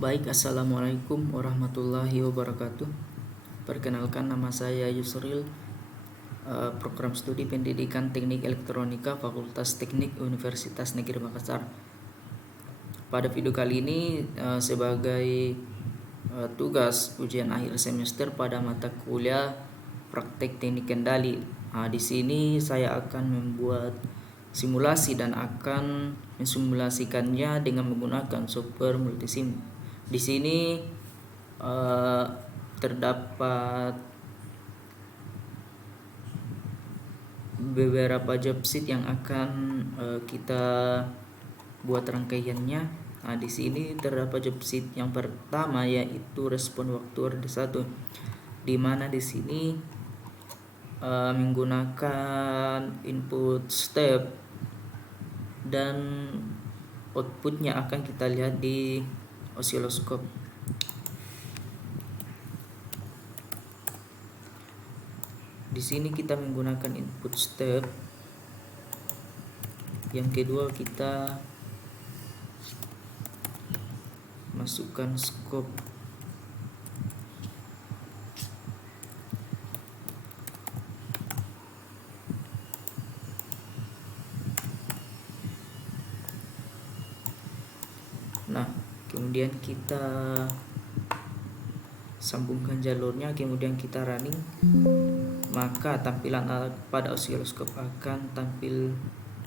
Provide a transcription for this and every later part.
Baik, assalamualaikum warahmatullahi wabarakatuh. Perkenalkan, nama saya Yusril, program studi pendidikan teknik elektronika Fakultas Teknik Universitas Negeri Makassar. Pada video kali ini sebagai tugas ujian akhir semester pada mata kuliah praktek teknik kendali. Di sini saya akan membuat simulasi dan akan mensimulasikannya dengan menggunakan software multisim. Di sini terdapat beberapa job sheet yang akan kita buat rangkaiannya. Di sini terdapat job sheet yang pertama, yaitu respon waktu orde 1, di mana di sini menggunakan input step dan outputnya akan kita lihat di osiloskop. Di sini kita menggunakan input step. Yang kedua, kita masukkan scope. Nah, kemudian kita sambungkan jalurnya, kemudian kita running, maka tampilan pada osiloskop akan tampil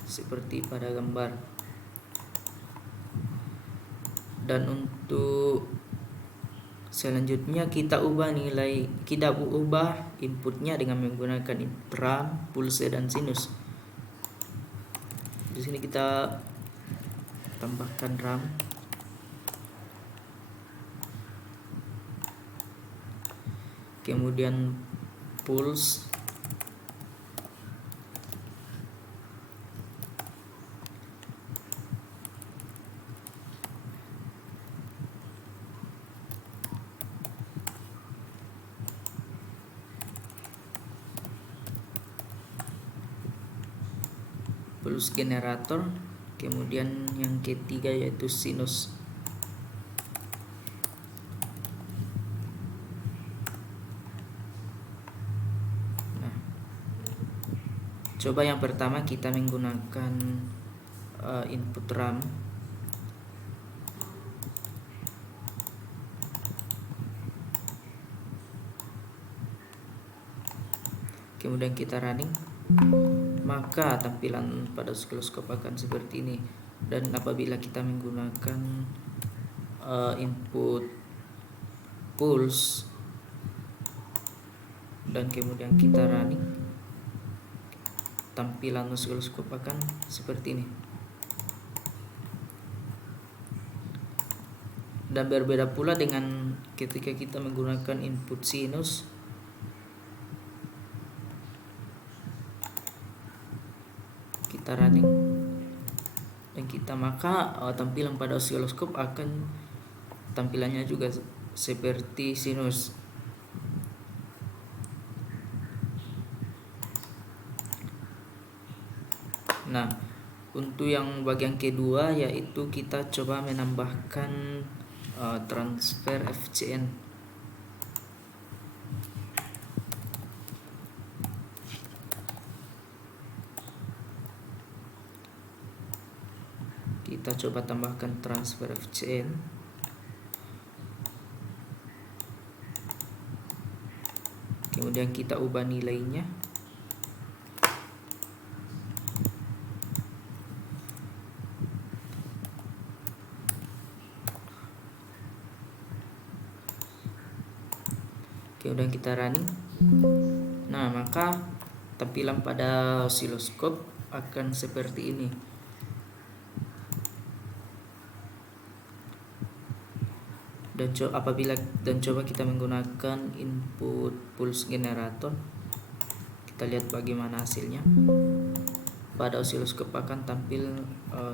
seperti pada gambar. Dan untuk selanjutnya kita ubah inputnya dengan menggunakan input RAM, pulse dan sinus. Di sini kita tambahkan RAM. Kemudian pulse, pulse generator, kemudian yang ketiga yaitu sinus. Coba yang pertama kita menggunakan input RAM. Kemudian kita running, maka tampilan pada osiloskop akan seperti ini. Dan apabila kita menggunakan input pulse dan kemudian kita running, tampilan osiloskop akan seperti ini. Dan berbeda pula dengan ketika kita menggunakan input sinus. Kita running dan maka tampilan pada osiloskop akan tampilannya juga seperti sinus. Nah, untuk yang bagian kedua, yaitu kita coba menambahkan transfer FCN. Kita coba tambahkan transfer FCN. Kemudian kita ubah nilainya. Kemudian kita running. Nah, maka tampilan pada osiloskop akan seperti ini. Dan coba kita menggunakan input pulse generator. Kita lihat bagaimana hasilnya. Pada osiloskop akan tampil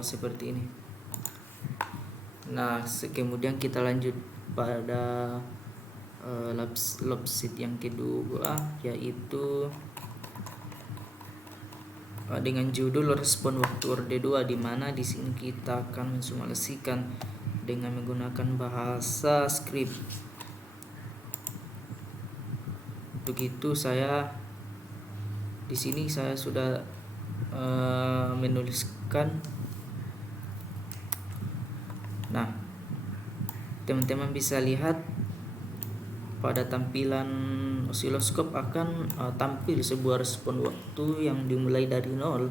seperti ini. Nah, kemudian kita lanjut pada lab sheet yang kedua, yaitu dengan judul respon waktu orde 2, di mana di sini kita akan mensimulasikan dengan menggunakan bahasa script. Untuk itu di sini saya sudah menuliskan. Nah, teman-teman bisa lihat pada tampilan osiloskop akan tampil sebuah respon waktu yang dimulai dari 0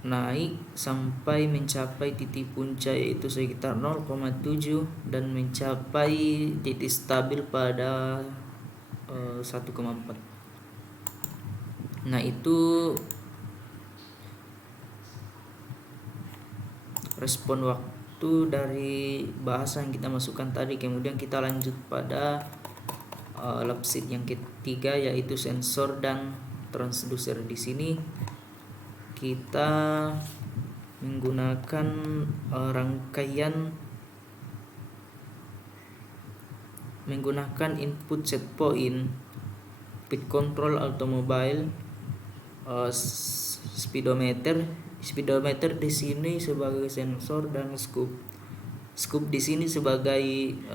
naik sampai mencapai titik puncak yaitu sekitar 0,7 dan mencapai titik stabil pada 1,4. Nah, itu respon waktu dari bahasa yang kita masukkan tadi. Kemudian kita lanjut pada lab sheet yang ketiga yaitu sensor dan transducer. Di sini kita menggunakan menggunakan input set point, speed control automobile, speedometer di sini sebagai sensor dan scope di sini sebagai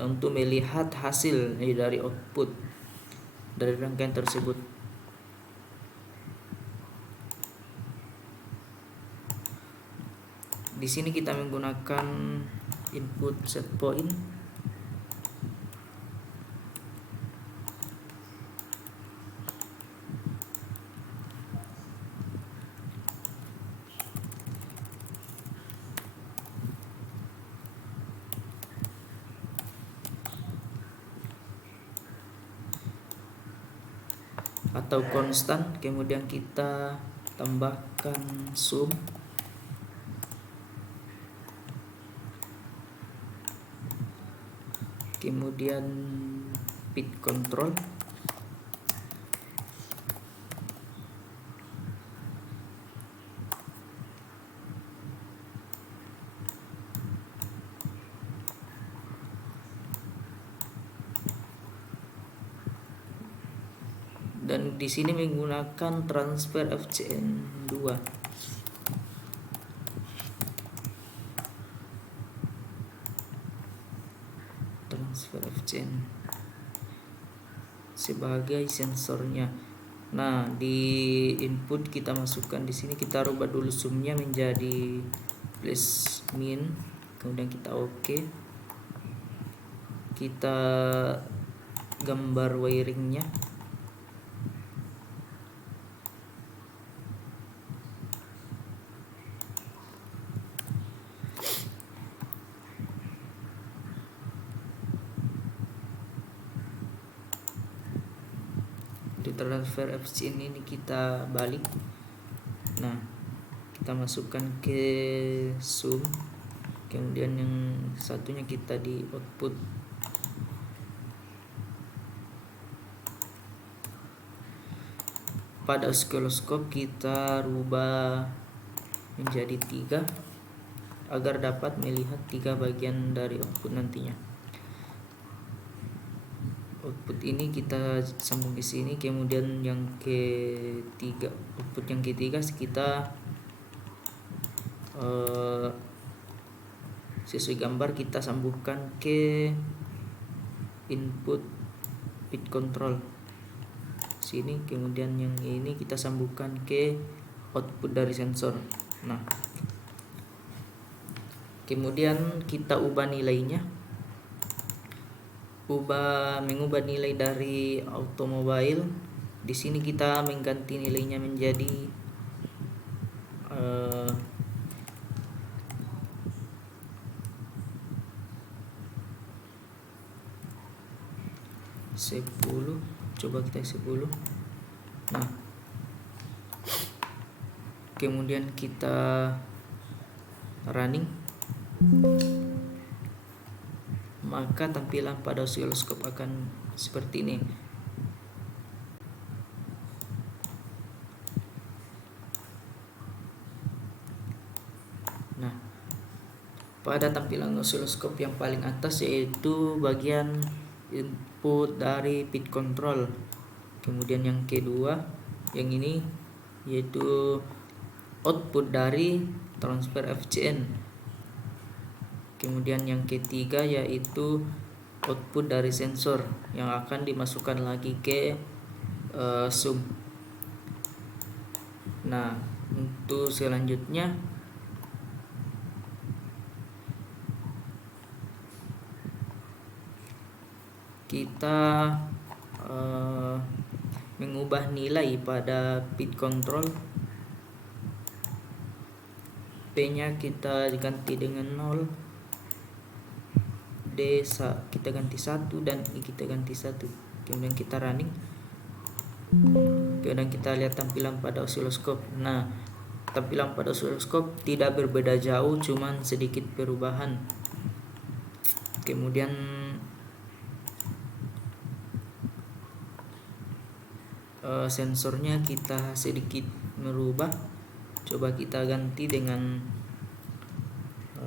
untuk melihat hasil dari output dari rangkaian tersebut. Di sini kita menggunakan input set point, atau konstan, kemudian kita tambahkan sum, kemudian speed control, dan di sini menggunakan transfer FCN 2. Transfer FCN sebagai sensornya. Nah, di input kita masukkan di sini, kita rubah dulu sumnya menjadi plus min, kemudian kita oke. Kita gambar wiringnya. Di transfer FCN ini kita balik. Nah, kita masukkan ke sum, kemudian yang satunya kita di output. Pada osiloskop kita rubah menjadi 3 agar dapat melihat 3 bagian dari output nantinya. Output ini kita sambung di sini, kemudian yang ketiga, output yang ketiga kita sesuai gambar kita sambungkan ke input speed control sini, kemudian yang ini kita sambungkan ke output dari sensor. Nah, kemudian kita ubah nilainya, mengubah nilai dari automobile. Di sini kita mengganti nilainya menjadi 10, coba kita 10. Nah, kemudian kita running, maka tampilan pada osiloskop akan seperti ini. Nah, pada tampilan osiloskop yang paling atas yaitu bagian input dari speed control, kemudian yang kedua yang ini yaitu output dari transfer FCN, Kemudian yang ketiga yaitu output dari sensor yang akan dimasukkan lagi ke sum. Nah, untuk selanjutnya kita mengubah nilai pada pit control. P-nya kita ganti dengan 0, D kita ganti 1, dan I kita ganti 1. Kemudian kita running. Kemudian kita lihat tampilan pada osiloskop. Nah, tampilan pada osiloskop tidak berbeda jauh, cuman sedikit perubahan. Kemudian sensornya kita sedikit merubah. Coba kita ganti dengan 2,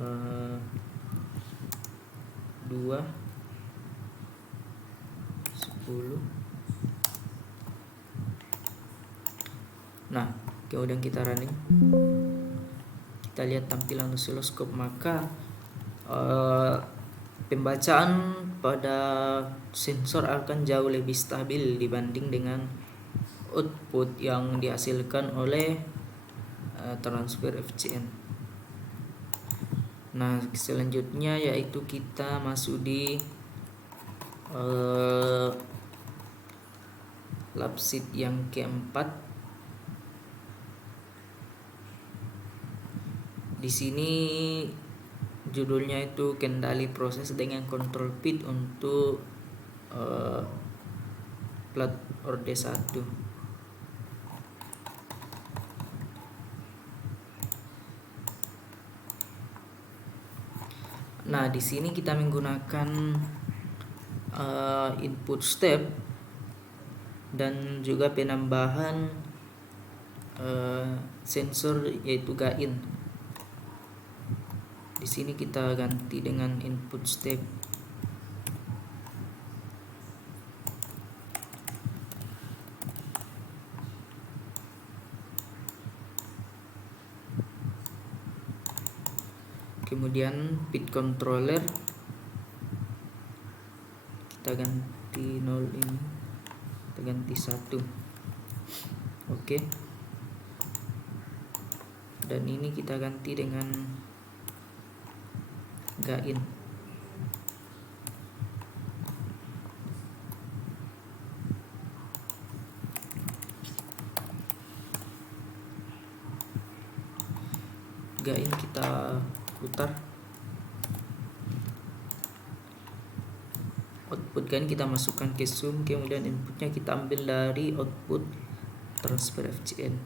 10. Nah, kemudian kita running. Kita lihat tampilan osiloskop, maka pembacaan pada sensor akan jauh lebih stabil dibanding dengan output yang dihasilkan oleh transfer FCN. Nah, selanjutnya yaitu kita masuk di lab sheet yang keempat. Di sini judulnya itu kendali proses dengan control pit untuk plat orde 1. Nah, di sini kita menggunakan input step dan juga penambahan sensor yaitu gain. Di sini kita ganti dengan input step. Kemudian pit controller kita ganti 0, ini kita ganti 1. Oke. Dan ini kita ganti dengan gain. Gain kita putar. Output gain kita masukkan ke sum, kemudian inputnya kita ambil dari output transfer FCN.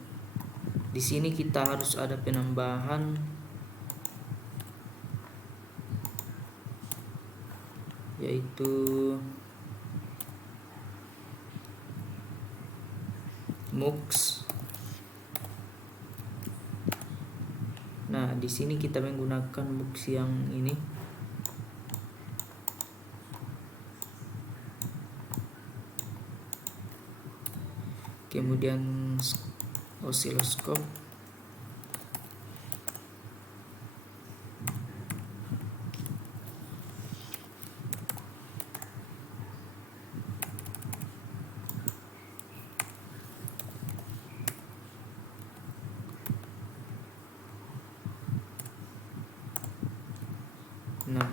Di sini kita harus ada penambahan yaitu mux. Nah, di sini kita menggunakan mux yang ini. Kemudian osiloskop. Nah,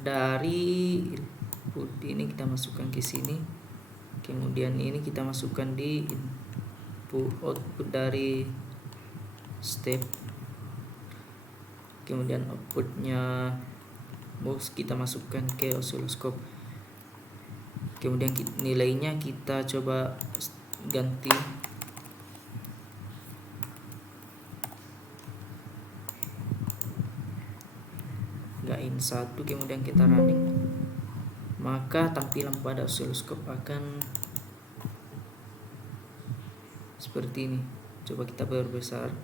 dari input ini kita masukkan ke sini, kemudian ini kita masukkan di input output dari step, kemudian outputnya mux kita masukkan ke osiloskop. Kemudian nilainya kita coba ganti. Gain 1, kemudian kita running, maka tampilan pada osiloskop akan seperti ini. Coba kita perbesar.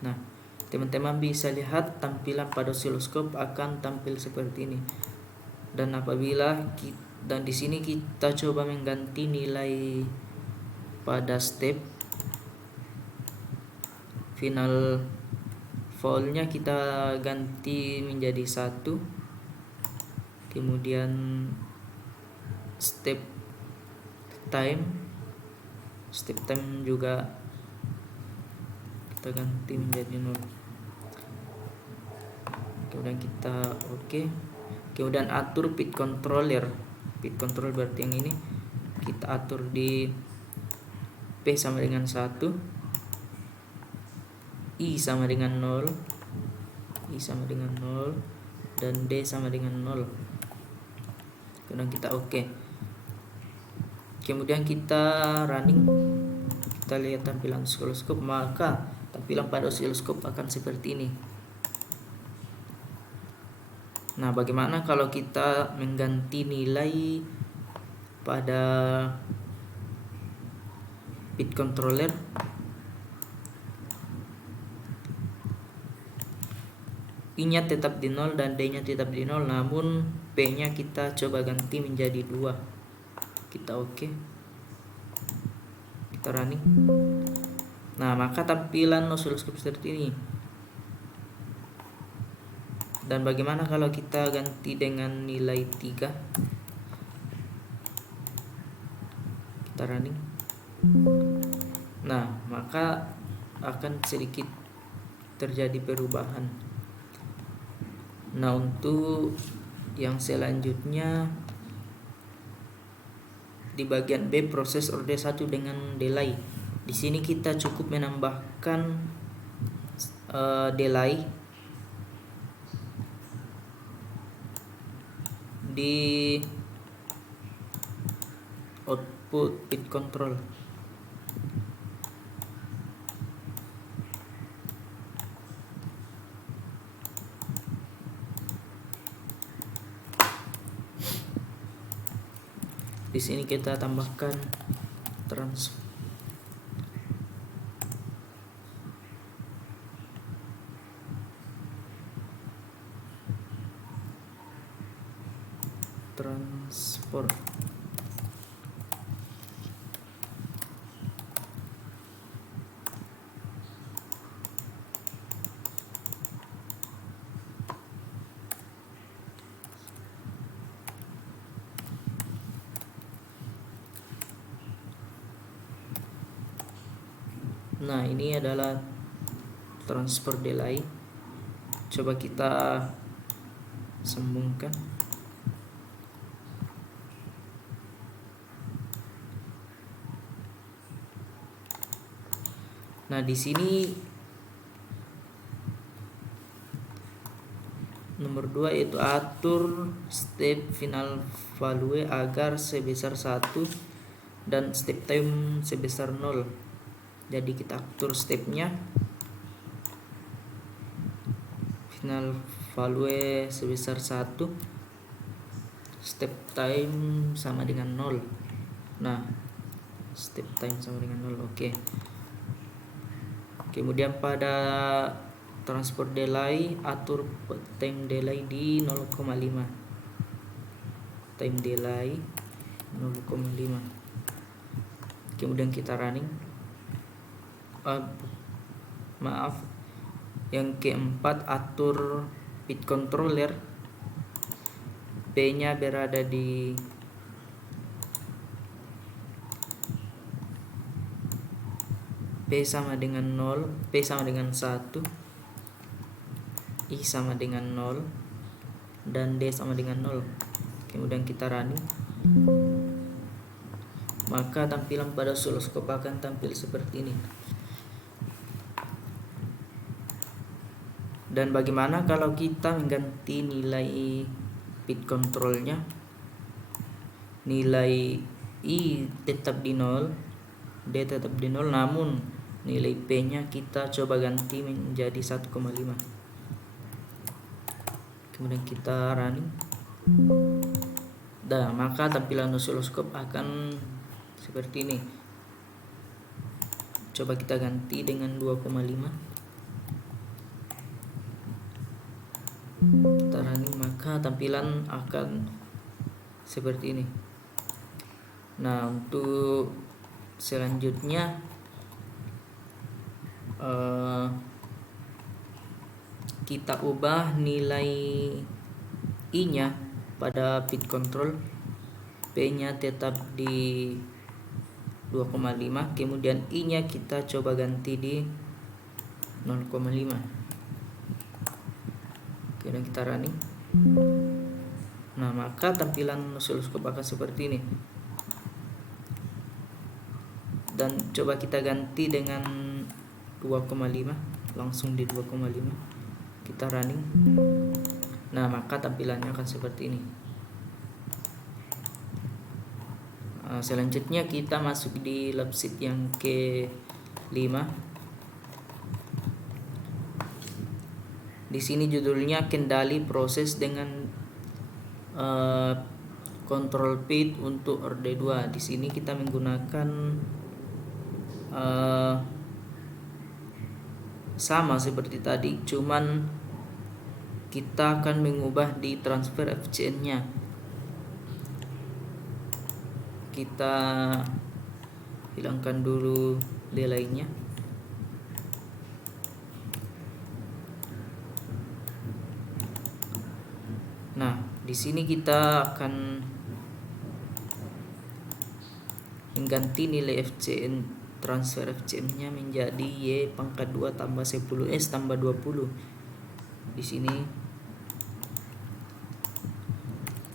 Nah, teman-teman bisa lihat tampilan pada osiloskop akan tampil seperti ini. Dan di sini kita coba mengganti nilai pada step. final volume-nya kita ganti menjadi 1. Kemudian step time juga kita ganti menjadi 0. Kemudian kita oke. Kemudian atur pit controller berarti yang ini kita atur di P sama dengan 1, I sama dengan 0, dan D sama dengan 0. Kemudian kita oke. Kemudian kita running, kita lihat tampilan osiloskop, maka tampilan pada osiloskop akan seperti ini. Nah, bagaimana kalau kita mengganti nilai pada pit controller? I-nya tetap di 0 dan D-nya tetap di 0, namun P-nya kita coba ganti menjadi 2. Kita oke. Kita running. Nah, maka tampilan osiloskop seperti ini. Dan bagaimana kalau kita ganti dengan nilai 3? Kita running. Nah, maka akan sedikit terjadi perubahan. Nah, untuk yang selanjutnya di bagian B, proses order 1 dengan delay. Di sini kita cukup menambahkan delay di output pit control. Di sini kita tambahkan transfer Nah, ini adalah transfer delay. Coba kita sambungkan. Nah, di sini nomor 2 yaitu atur step final value agar sebesar 1 dan step time sebesar 0. Jadi kita atur stepnya final value sebesar 1, step time sama dengan 0. Nah, step time sama dengan 0. Oke. Kemudian pada transfer delay atur time delay di 0,5. Time delay 0,5. Kemudian kita running. Yang keempat, atur pit controller. P-nya berada di P sama dengan 0, P sama dengan 1, I sama dengan 0, dan D sama dengan 0. Kemudian kita running. Maka tampilan pada osiloskop akan tampil seperti ini. Dan bagaimana kalau kita mengganti nilai pit controlnya? Nilai I tetap di 0, D tetap di 0, namun nilai P-nya kita coba ganti menjadi 1,5. Kemudian kita running. Nah, maka tampilan osiloskop akan seperti ini. Coba kita ganti dengan 2,5. Kita running, maka tampilan akan seperti ini. Nah, untuk selanjutnya kita ubah nilai I-nya pada pit control, P-nya tetap di 2,5, kemudian I-nya kita coba ganti di 0,5. Kemudian kita running. Nah, maka tampilan osiloskop akan seperti ini. Dan coba kita ganti dengan 2,5, langsung di 2,5. Kita running. Nah, maka tampilannya akan seperti ini. Selanjutnya kita masuk di lab sheet yang ke-5. Di sini judulnya kendali proses dengan control pit untuk Orde 2. Di sini kita menggunakan sama seperti tadi, cuman kita akan mengubah di transfer FCN-nya. Kita hilangkan dulu delay-nya. Nah, di sini kita akan mengganti nilai FCN, transfer FCN-nya menjadi Y pangkat 2 tambah 10 S tambah 20. Di sini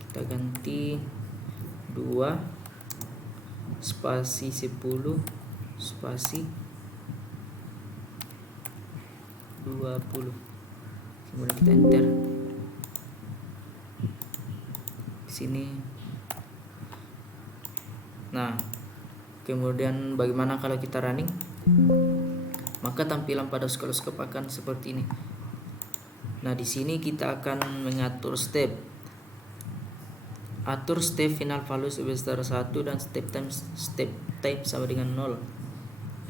kita ganti 2 spasi 10 spasi 20. Kemudian kita enter. Di sini. Nah, kemudian bagaimana kalau kita running? Maka tampilan pada osiloskop akan seperti ini. Nah, di sini kita akan mengatur step. Atur step final value sebesar 1 dan step time sama dengan 0.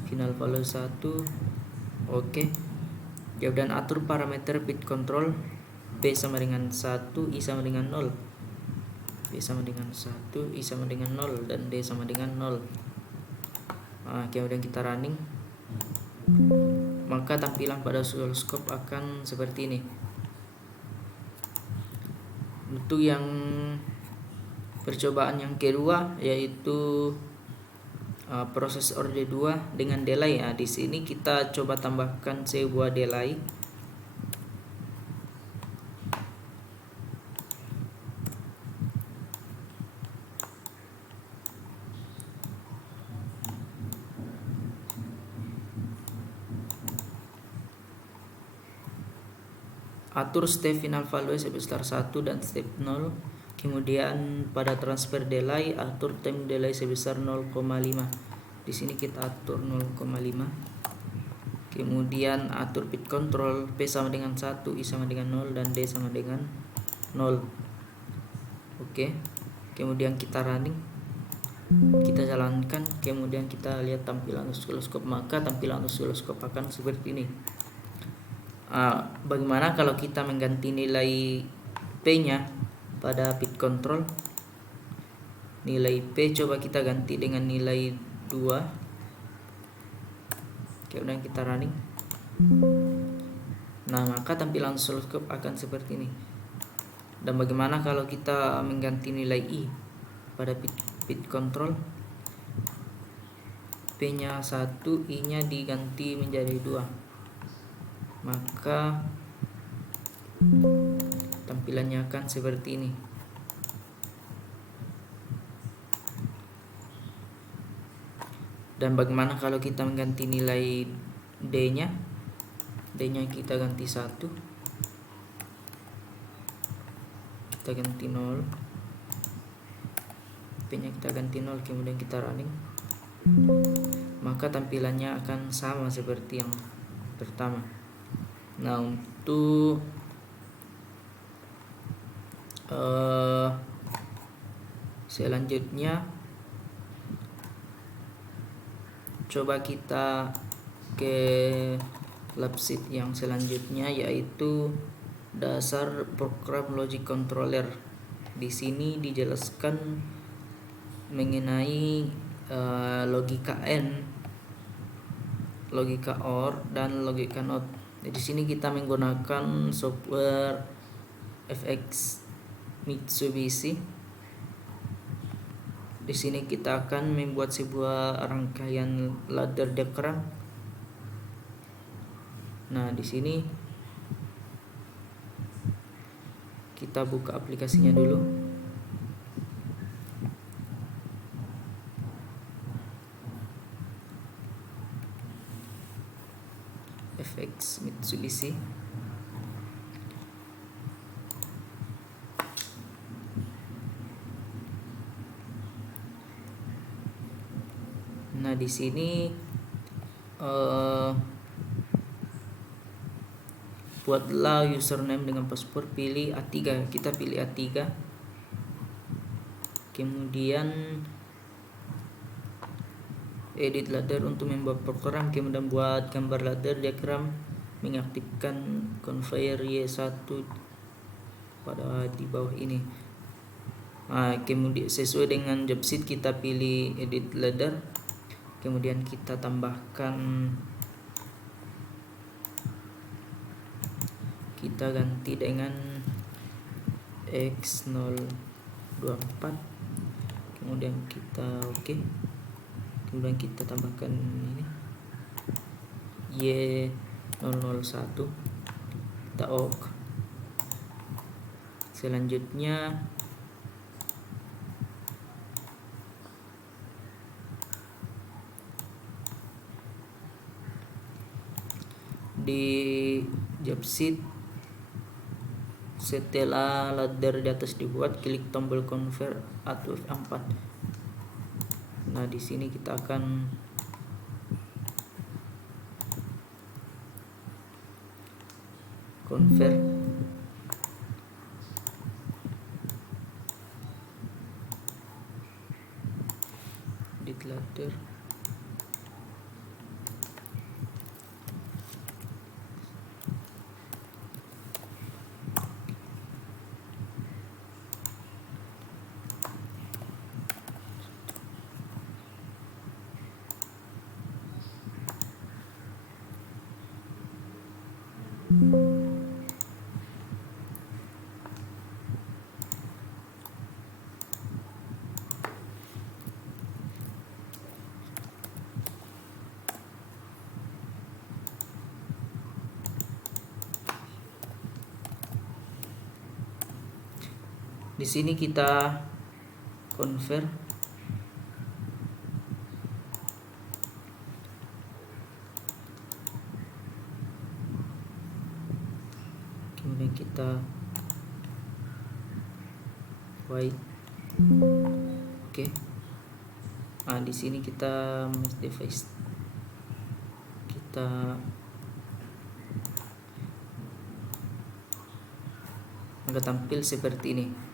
Final value 1. Oke. Kemudian atur parameter pit control, P sama dengan 1, I sama dengan 0. P sama dengan 1, I sama dengan 0, dan D sama dengan 0. Kemudian kita running. Maka tampilan pada osiloskop akan seperti ini. Untuk yang percobaan yang kedua, yaitu proses Orde 2 dengan delay. Di sini kita coba tambahkan sebuah delay. Atur step final value sebesar 1 dan step 0. Kemudian pada transfer delay atur time delay sebesar 0,5. Di sini kita atur 0,5. Kemudian atur pit control, P sama dengan 1, I sama dengan 0, dan D sama dengan 0. Oke. Kemudian kita running. Kita jalankan, kemudian kita lihat tampilan osiloskop. Maka tampilan osiloskop akan seperti ini. Bagaimana kalau kita mengganti nilai P-nya pada pit control? Nilai P coba kita ganti dengan nilai 2. Kemudian kita running. Nah, maka tampilan osiloskop akan seperti ini. Dan bagaimana kalau kita mengganti nilai I pada pit control? P-nya 1, I-nya diganti menjadi 2. Maka tampilannya akan seperti ini. Dan bagaimana kalau kita mengganti nilai D-nya? D-nya kita ganti 1, kita ganti 0, P-nya kita ganti 0, kemudian kita running. Maka tampilannya akan sama seperti yang pertama. Nah, untuk selanjutnya coba kita ke lab sheet yang selanjutnya, yaitu dasar program logic controller. Di sini dijelaskan mengenai logika N logika OR dan logika NOT. Di sini kita menggunakan software FX Mitsubishi. Di sini kita akan membuat sebuah rangkaian ladder diagram. Nah, di sini kita buka aplikasinya dulu. FX Mitsubishi. Nah, di sini buatlah username dengan password, pilih A3. Kita pilih A3. Kemudian edit ladder untuk membuat program, kemudian buat gambar ladder diagram, mengaktifkan conveyor Y1 pada di bawah ini. Nah, kemudian sesuai dengan job sheet kita pilih edit ladder, kemudian kita tambahkan, kita ganti dengan X024, kemudian kita oke. Kemudian kita tambahkan ini Y001, kita OK. Selanjutnya di job sheet, setelah ladder di atas dibuat, klik tombol convert atau F4. Nah, di sini kita akan convert di ladder. Di sini kita convert kemudian kita white. Oke. Nah, di sini kita mesh device, kita akan tampil seperti ini.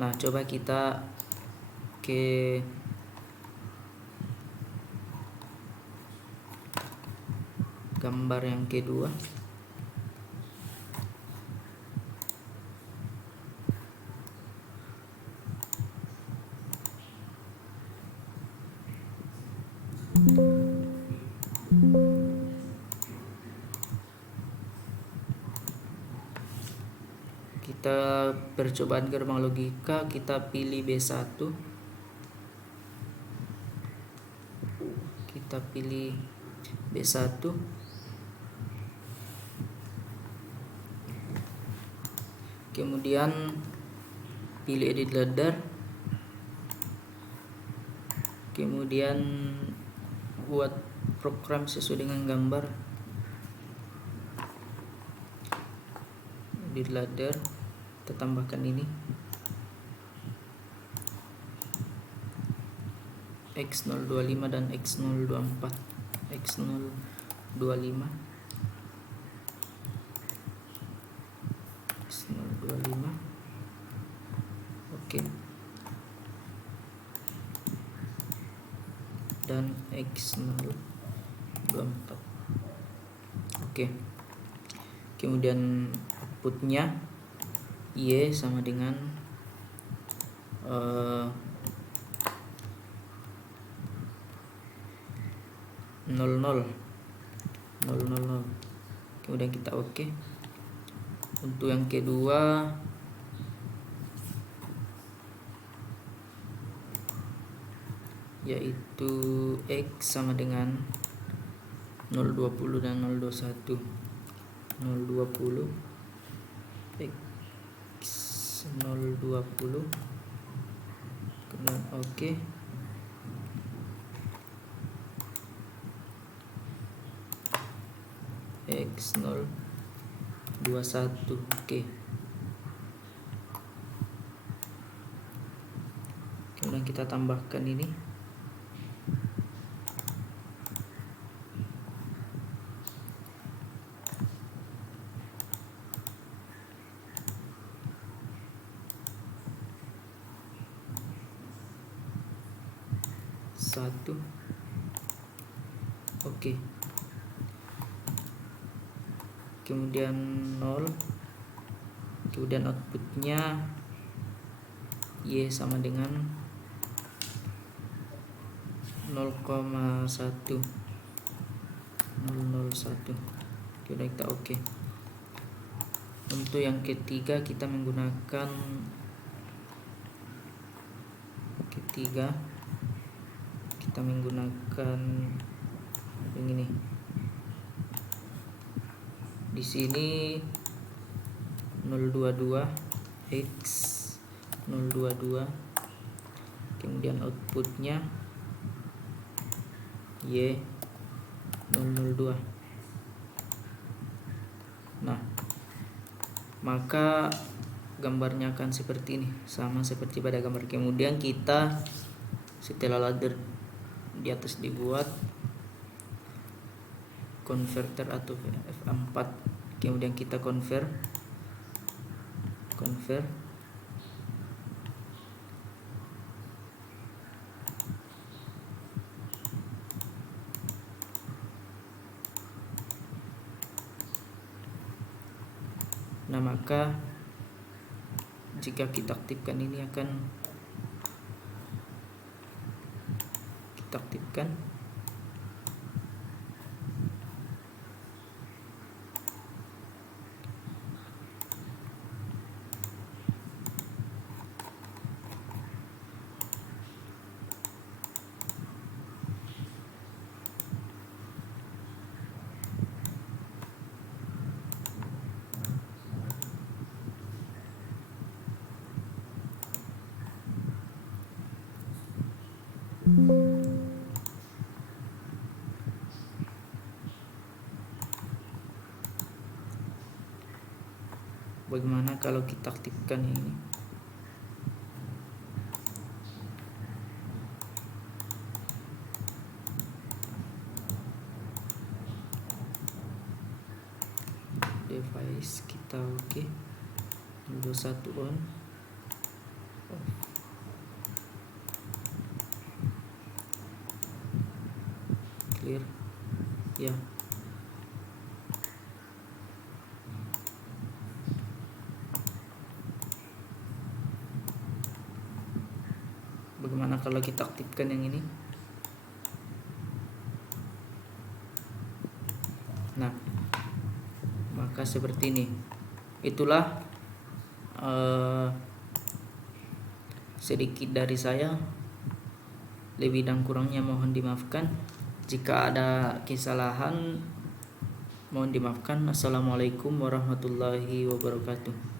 Nah, coba kita ke gambar yang kedua. Kita percobaan gerbang logika, kita pilih B1, kita pilih B1, kemudian pilih edit ladder, kemudian buat program sesuai dengan gambar, edit ladder, kita tambahkan ini X025 dan X024. X025 oke, dan X024 oke. Kemudian outputnya Y sama dengan 00 000. Kemudian kita oke. Untuk yang kedua yaitu X sama dengan 020 dan 021. 020 X 020, kemudian oke. X 021 oke. Kemudian kita tambahkan ini. Satu oke. Kemudian 0, kemudian outputnya Y sama dengan 0,1 001. Kemudian kita oke. Untuk yang ketiga kita menggunakan yang ini. Di sini 022 X 022, kemudian outputnya Y 002. Nah, maka gambarnya akan seperti ini, sama seperti pada gambar. Kemudian kita setelah ladder di atas dibuat converter atau F4, kemudian kita convert. Nah, maka jika kita aktifkan ini akan kita aktifkan. Bagaimana kalau kita aktifkan ini? Device kita oke. 21 on. Clear. Ya. Bagaimana kalau kita aktifkan yang ini? Nah, maka seperti ini. Itulah sedikit dari saya. Lebih dan kurangnya mohon dimaafkan. Jika ada kesalahan mohon dimaafkan. Assalamualaikum warahmatullahi wabarakatuh.